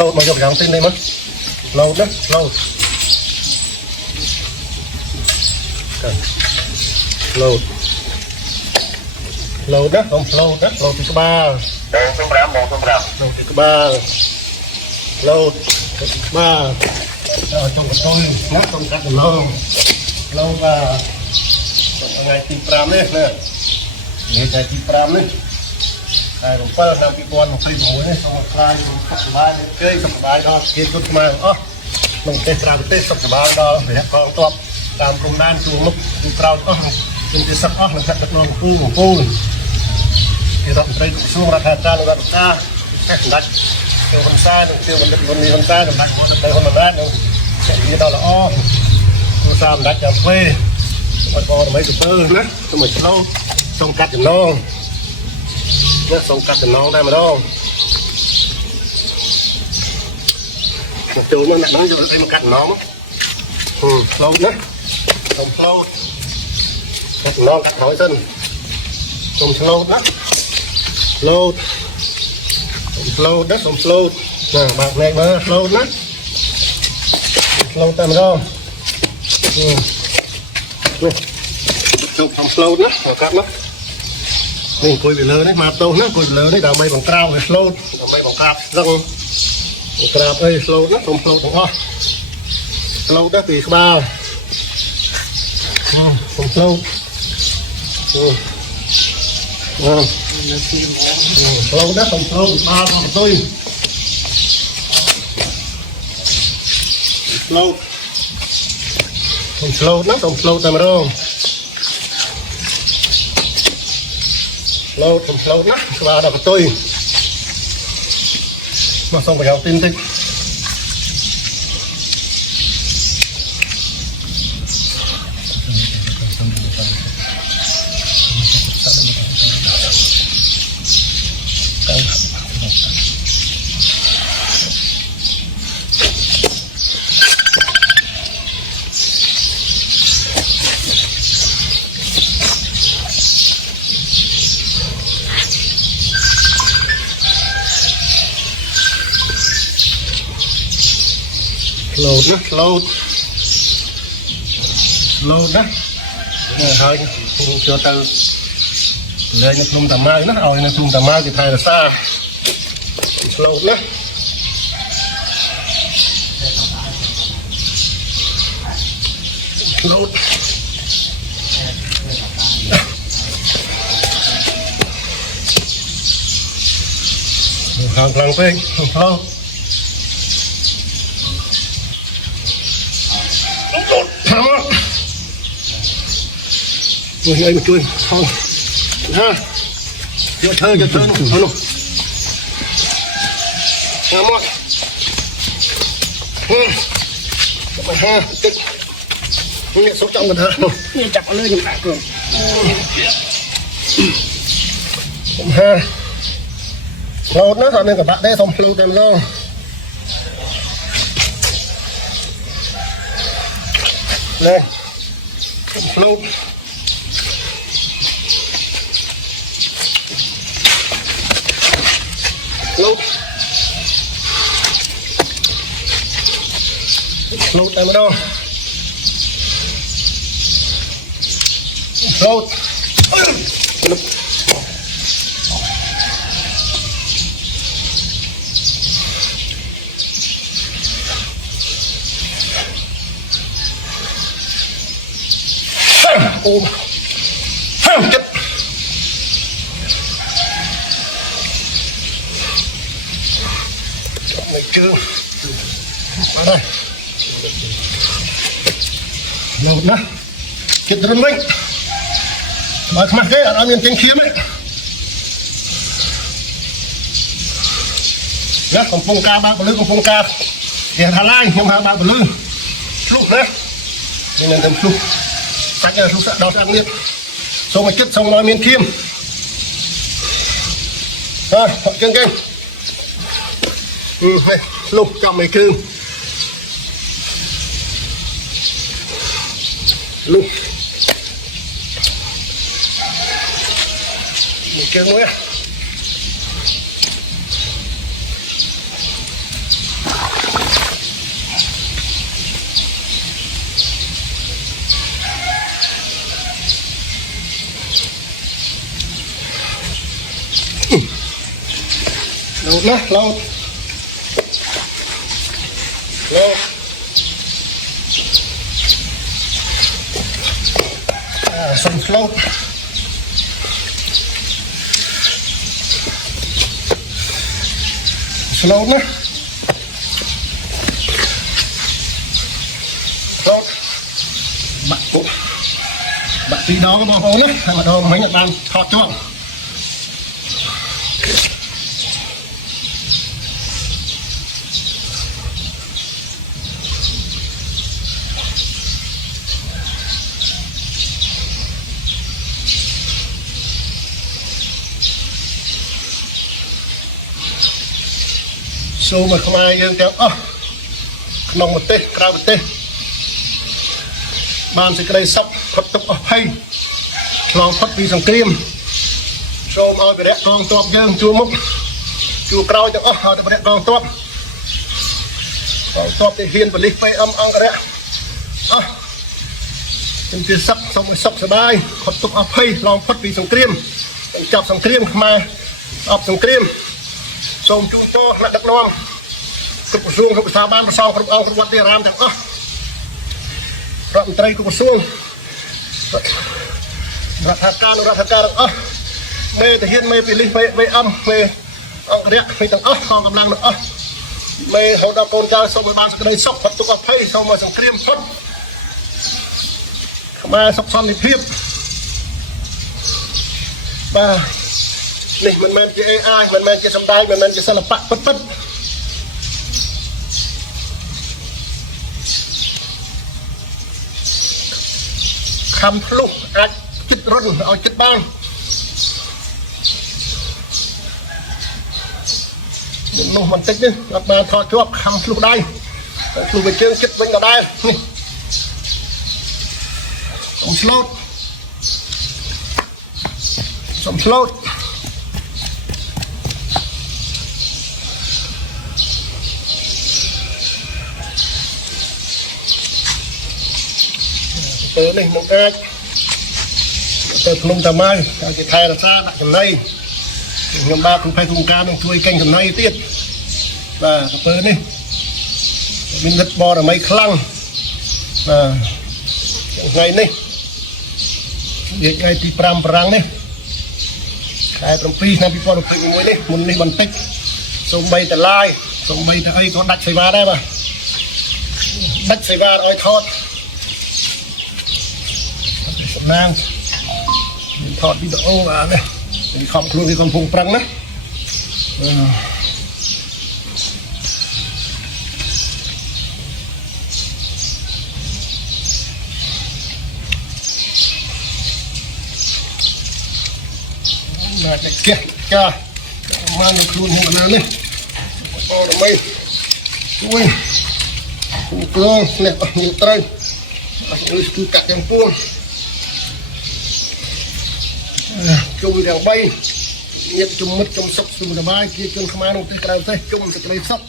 lâu mà dùng dòng tin đây mất lâu đó lâu lâu lâu đất không lâu đất lâu thứ ba lâu thứ ba lâu ba ở trong cái tôi nắp trong các cái lâu và ngàyទី 5 នេះណាថ្ងៃទី 5 នេះហើយ7ឆ្នាំ2021នេះសូមខ្លាចសុខសប្បាយគេសុខសប្បាយដល់ជាគុណខ្មែរអស់ក្នុងប្រទេសក្រៅប្រទេសសុខសប្បាយដល់ព្រះកងទ័ពតាមព្រំដែនជួរមុខទីក្រោយអស់ជំនឿសឹកអស់នឹងកាត់ដឹកនាំគូកំពូលគេរដ្ឋមន្ត្រីក្រសួងរដ្ឋាភិបាលរដ្ឋបាលតែសម្ដេចលោកហ៊ុនសែននិងជាបណ្ឌិតហ៊ុនសែនសម្ដេចហ៊ុនម៉ាណែតនឹងសេរីដល់ល្អគូសាសម្ដេចចាំពេលអត់បងមិនទៅណាទៅមកឆ្លោសូមកាត់ចំណងណាសូមកាត់ចំណងតែម្ដងចូលមកអ្នកហ្នឹងយកអីមកកាត់ចំណងឆ្លោណាសូមឆ្លោកាត់ចំណងកាត់ក្រោយសិនសូមឆ្លោណាឆ្លោឆ្លោណាសូមឆ្លោណាបើកភ្នែកមើលឆ្លោណាឆ្លោតែម្ដងជប់ផ្លោតណាកាត់ណានេះអង្គុយពីលើនេះមកតោសណាអង្គុយពីលើនេះដើម្បីបង្ក្រាបវាផ្លោតដើម្បីបង្ក្រាបស្ទឹងបង្ក្រាបអីផ្លោតណាសូមផ្លោតទាំងអស់ផ្លោតណាពីក្បាលសូមផ្លោតផ្លោតណាសូមផ្លោតក្បាលមកបន្ទុយផ្លោតសូមផ្លោតណាសូមផ្លោតតែម្ដងlâu cũng lâu nát và đập tôi mà xong phải học tin thích lột đó lột đó thôi cho từ lên nó không tầm mai nó rồi nó không tầm mai thì thay là xa lột đó lột hàng lăng phê lột ui anh chui không ha cho thơ thôi luôn ha mọi ha tích nghe số trong mình thơ nghe chặt vào lưỡi những bạn cường ha lột nó thôi nên các bạn đây xong lưu tem luôn lên lột lột tại mà đâu lột ôm chết này chưa ở đây lột đó chết rừng linh mà mặt cái ở miền Tây Khiêm ấy nhá còn phong ca ba bờ lư còn phong ca thì Hà Lan nhưng mà ba bờ lư lúc đấy nên là làm lúc sạch là lúc đào sang miền xong mà chết xong nói miền Khiêm rồi họ chân kênh hay lúc trong mấy cơm lúc mình kêu mới ណាឡូតសុំស្លូតស្លូតណាស្លូតបាក់ពីរដងបងប្អូនណាហើយម្ដងមិញបានថតជាប់ចូលមកខ្មែរយើងទាំងអស់ក្នុងប្រទេសក្រៅប្រទេសបានសេចក្តីសុខផុតទុក្ខអស់ភ័យឆ្លងផុតពីសង្គ្រាមសូមឲ្យបរិយកងទ័ពយើងជួមុខជួក្រោយទាំងអស់ឲ្យបរិយកងទ័ពទាហានប៉ូលីស PM អង្គរៈអស់ជំនឿសុខសូមឲ្យសុខសប្បាយផុតទុក្ខអស់ភ័យឆ្លងផុតពីសង្គ្រាមបញ្ចប់សង្គ្រាមខ្មែរអប់សង្គ្រាមសូមជូនពរអ្នកដឹកនាំគ្រប់ក្រសួងគ្រប់ស្ថាប័នប្រសងគ្រប់អង្គគ្រប់វត្តអារាមទាំងអស់រដ្ឋមន្ត្រីគ្រប់ក្រសួងរដ្ឋាភិបាលទាំងអស់មេទាហានមេប៉ូលីសមេអំមេអង្គរៈមេទាំងអស់កងកម្លាំងទាំងអស់មេហៅដល់កូនចៅសូមឲ្យបានសេចក្តីសុខផុតទុក្ខអភ័យសូមឲ្យសង្គ្រាមផុតខ្មែរសុខសន្តិភាពបាទនេះមិនមែនជា AI មិនមែនជាសម្ដែងមិនមែនជាសិល្បៈពិតខំភ្លុះអាចចិត្តរុនឲ្យចិត្តបាននោះបន្តិចនេះអត់បានថតជាប់ខំភ្លុះដៃភ្លុះវាជើងចិត្តវិញដដែលនេះសុំស្លូតទៅនេះនឹងអាចទៅភ្នំតាម៉ៅឲ្យគេថែរក្សាដាក់ចំណីខ្ញុំបាទគ្រូផៃគ្រូការនឹងជួយកិញ្ចចំណីទៀតបាទទៅនេះមានលិទ្ធបរមីខ្លាំងបាទថ្ងៃនេះនិយាយថ្ងៃទី5ប្រាំងនេះខែ7ឆ្នាំ2021នេះមុននេះបន្តិចសូម្បីតែឡាយសូម្បីតែអីក៏ដាច់សេវាដែរបាទដាច់សេវាឲ្យថតសំណាងថតវីដេអូបាទនេះខំខ្លួនវាកំពុងប្រឹងណាបាទតែគេចាមកនៅខ្លួនហ្នឹងណានេះអូដើម្បីជួយគ្រូនេះអស់នេះត្រូវអស់នេះគឺកាក់ទាំងពួងជុំទាំង3ញាតិជុំមិត្តជុំសុខសុខសប្បាយជាជនខ្មែរក្នុងប្រទេសក្រៅប្រទេសជុំសេចក្តីសុខ